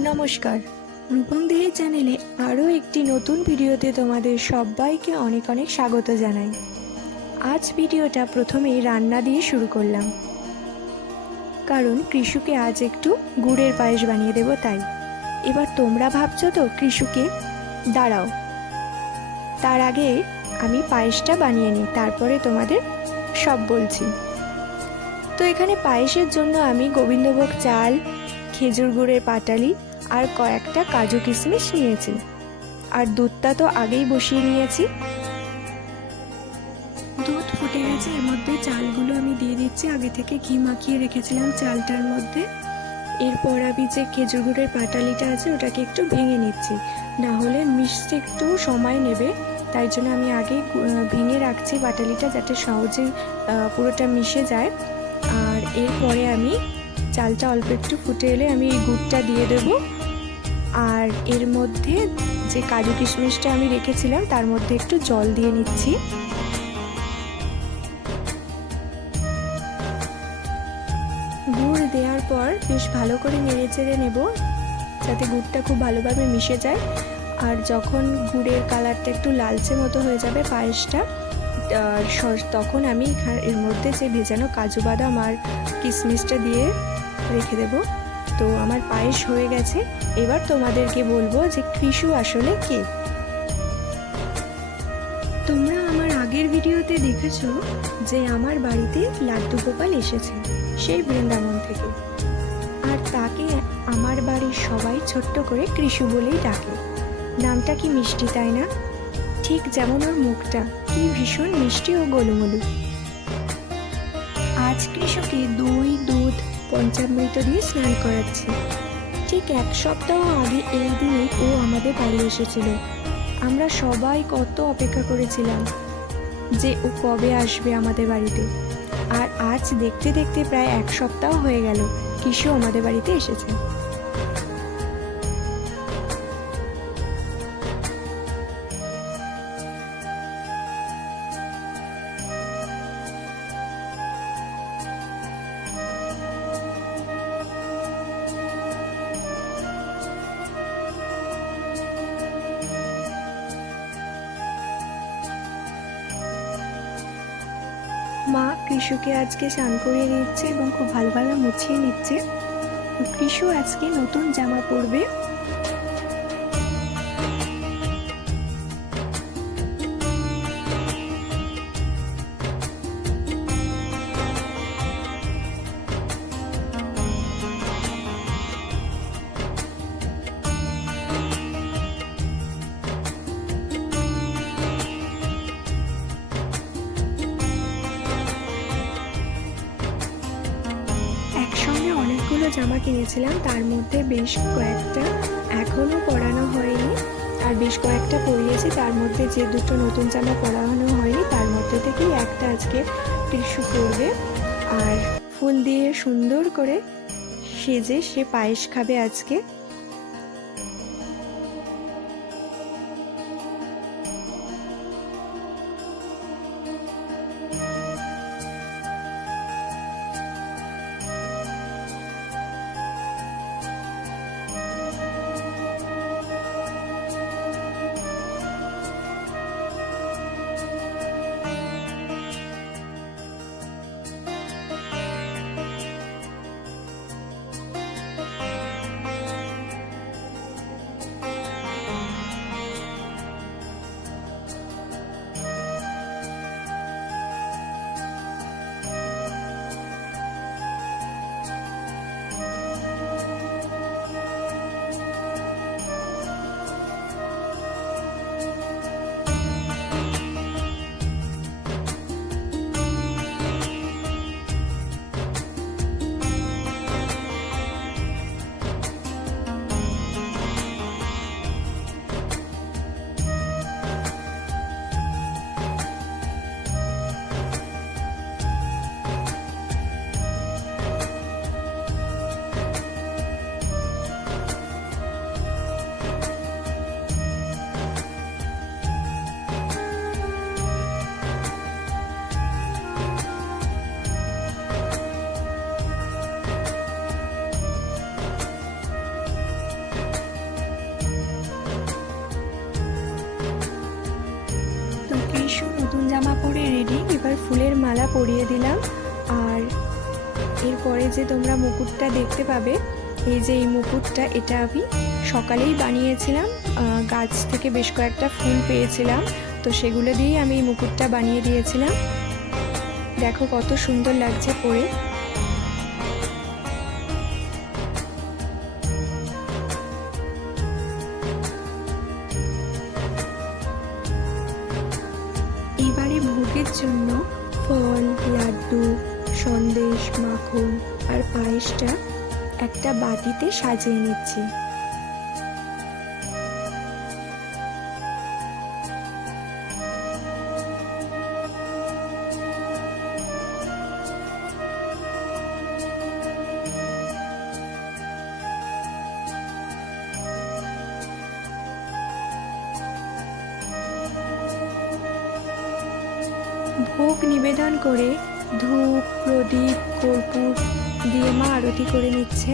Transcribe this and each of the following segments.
নমস্কার। রূপম দেহি চ্যানেলে আরও একটি নতুন ভিডিওতে তোমাদের সবাইকে অনেক অনেক স্বাগত জানাই। আজ ভিডিওটা প্রথমেই রান্না দিয়ে শুরু করলাম। কারণ কৃষুকে আজ একটু গুড়ের পায়েস বানিয়ে দেব তাই। এবার তোমরা ভাবছ তো কৃষুকে? দাঁড়াও। তার আগে আমি পায়েসটা বানিয়ে নিই, তারপরে তোমাদের সব বলছি। তো এখানে পায়েসের জন্য আমি গোবিন্দভোগ চাল খেজুর গুড়ের পাটালি আর কয়েকটা কাজু কিশমিশ নিয়েছি। আর দুধটা তো আগেই বসিয়ে নিয়েছি। দুধ ফুটে গেছে, এর মধ্যে চালগুলো আমি দিয়ে দিচ্ছি। আগে থেকে ঘি মাখিয়ে রেখেছিলাম চালটার মধ্যে। এরপর আমি যে খেজুর গুড়ের পাটালিটা আছে, ওটাকে একটু ভেঙে নিচ্ছি। না হলে মিশতে একটু সময় নেবে। তাই জন্য আমি আগে ভেঙে রাখছি পাটালিটা যাতে সহজে পুরোটা মিশে যায়। আর এরপরে আমি চালটা অল্প একটু ফুটে এলে আমি এই গুড়টা দিয়ে দেব। আর এর মধ্যে যে কাজু কিশমিশটা আমি রেখেছিলাম, তার মধ্যে একটু জল দিয়ে নিচ্ছি। গুড় দেওয়ার পর বেশ ভালো করে নেড়ে চেড়ে নেব, যাতে গুড়টা খুব ভালোভাবে মিশে যায়। আর যখন গুড়ের কালারটা একটু লালচে মতো হয়ে যাবে পায়েসটা তখন আমি এর মধ্যে যে ভেজানো কাজু বাদাম আর কিশমিশটা দিয়ে রেখে দেব। তো আমার পায়েস হয়ে গেছে। এবার তোমাদেরকে বলব যে কৃষু আসলে কে? তোমরা আমার আগের ভিডিওতে দেখেছ যে আমার বাড়িতে লাড্ডু গোপাল এসেছে, সেই বৃন্দাবন থেকে। আর তাকে আমার বাড়ির সবাই ছোট্ট করে কৃষু বলেই ডাকে। নামটা কি মিষ্টি, তাই না? ঠিক যেমন ওর মুখটা, কি ভীষণ মিষ্টি ও গোলুমলু। আজ কৃষকে দই দুধ পঞ্চামৃত দিয়ে স্নান করাচ্ছি। ঠিক এক সপ্তাহ আগে এই দিনে ও আমাদের বাড়ি এসেছিল। আমরা সবাই কত অপেক্ষা করেছিলাম যে ও কবে আসবে আমাদের বাড়িতে। আর আজ দেখতে দেখতে প্রায় এক সপ্তাহ হয়ে গেল কিশো আমাদের বাড়িতে এসেছে। কৃষুকে আজকে স্নান করিয়ে নিচ্ছে এবং খুব ভালোভাবে মুছিয়ে নিচ্ছে। কৃষু আজকে নতুন জামা পরবে। জামা কিনেছিলাম, তার মধ্যে বেশ কয়েকটা এখনও পরানো হয়নি। আর বেশ কয়েকটা পরিয়েছি, তার মধ্যে যে দুটো নতুন জামা পরানো হয়নি, তার মধ্যে থেকেই একটা আজকে টিস্যু পরবে। আর ফুল দিয়ে সুন্দর করে সেজে সে পায়েস খাবে আজকে। জামা পরে রেডি এবার ফুলের মালা পরিয়ে দিলাম। আর এরপরে যে তোমরা মুকুটটা দেখতে পাবে, এই যে এই মুকুটটা, এটা আমি সকালেই বানিয়েছিলাম। গাছ থেকে বেশ কয়েকটা ফুল পেয়েছিলাম, তো সেগুলো দিয়েই আমি এই মুকুটটা বানিয়ে দিয়েছিলাম। দেখো কত সুন্দর লাগছে পরে। ভোগের জন্য ফল লাড্ডু সন্দেশ মাখন আর পায়েসটা একটা বাটিতে সাজিয়ে নিচ্ছি। ভোগ নিবেদন করে ধূপ প্রদীপ কর্পূর দিয়ে মা আরতি করে নিচ্ছে।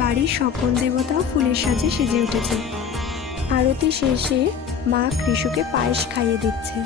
বাড়ির সকল দেবতাও ফুলের সাজে সেজে উঠেছে। আরতি শেষে মা কৃষুকে পায়েস খাইয়ে দিচ্ছে।